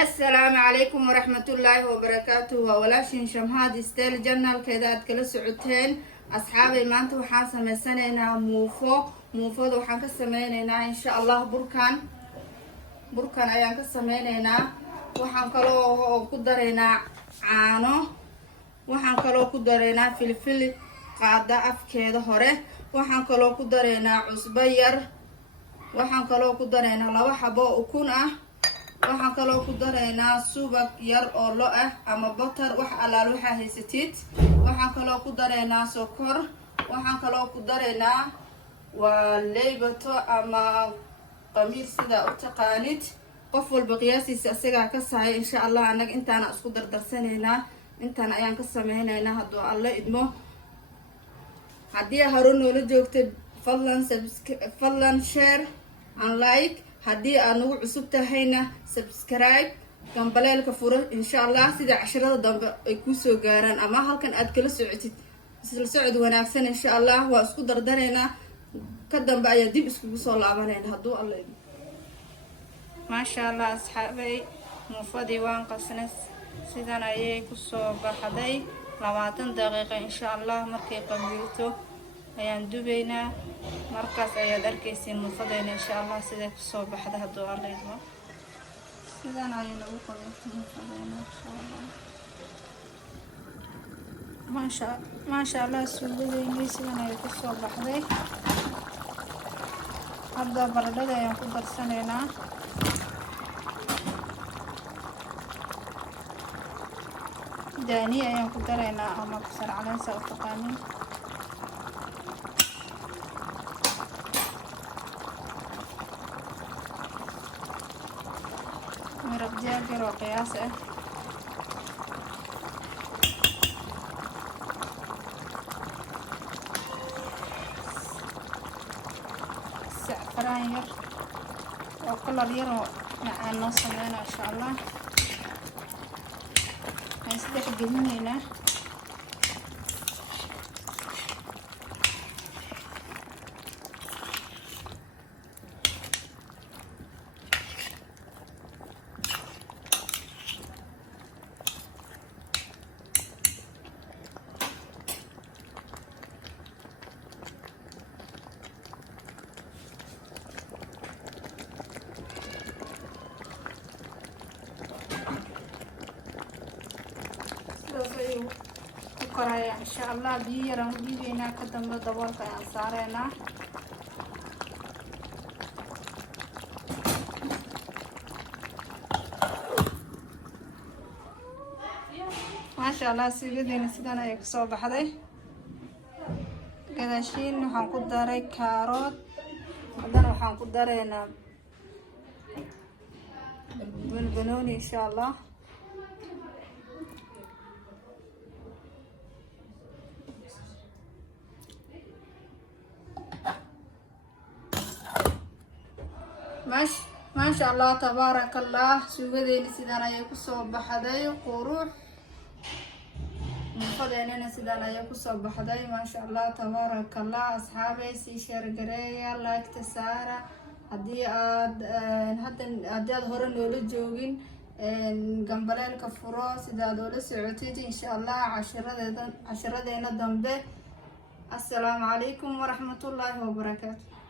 السلام عليكم ورحمة الله وبركاته وولاشين شمهاد استيل جنال كذا كلا سعوتين أصحابي ما أنتوا وحان سميسانينا موفو وحان كسمينينا إن شاء الله بركان أيان كسمينينا وحان كلو كدرينا عانو وحان كلو كدرينا فلفل قادة أفكيد هوره وحان كلو كدرينا عصبير وحان كلو كدرينا لو حبو أكون waxaan kaloo ku dareynaa subag yar oo lo ah ama butter wax alaal waxa haysatid waxaan kaloo ku dareynaa sokor waxaan kaloo ku dareynaa waa leebato ama qamiir sida u taqaanid qof walba qiyaasiisa asaga ka saay insha Allah anaga intaan isku dardarsaneynaa intaan ayaan ka sameynaynaa haduu alla idmo hadii hore noola joogtay fadlan share and like haddii aad nagu cusub tahayna subscribe gambaleelka furo insha Allah sida casharada dambe ay ku soo gaaraan ama halkan aad kala socotid isla socod wanaagsan insha Allah waa isku dardareena ka dambe ayaa dib isku soo laabanayna haduu Allah ma sha Allah asxaabay muufadii waan qasnay sidan ayay ku soo baxday 20 daqiiqo insha Allah markay qabiilto ayaan dubaynaa markaas ayaad arkaysiin muufadayna insha Allah sida ku soo baxda haduu arlaydo sidan ayay lagu qabiilto muufadayna insha Allah ma sha Allah suugadayna sidan ayay ku soo baxday hadda baradhada ayaan ku darsanaynaa daani ayaan ku dareynaa ama kusar caleenta u taqaanin مرق جاجر وقياسه زعفران ير وكلر ير مع النص هنا ان شاء الله هنسدح جنينه كرايا إن شاء الله بيرم بينا كدم الدوار كيان صارنا ما شاء الله سيدنا سيدنا يكسو بحدي كذا شيء نحن قدري كاروت بعدين نحن قدرينا بالبنوني إن شاء الله ما شاء الله تبارك الله سوغدينا سيدان ايا كسو بخداي قروح مفدينا سيدان ايا كسو بخداي ما شاء الله تبارك الله اصحابي سي شير غريا لايك تسارا hadii aad hore noola joogin gambaleelka furo sidaad oo la socotid insha Allah cashiradeena dambe. Assalamu alaykum wa rahmatullahi wa barakatuh.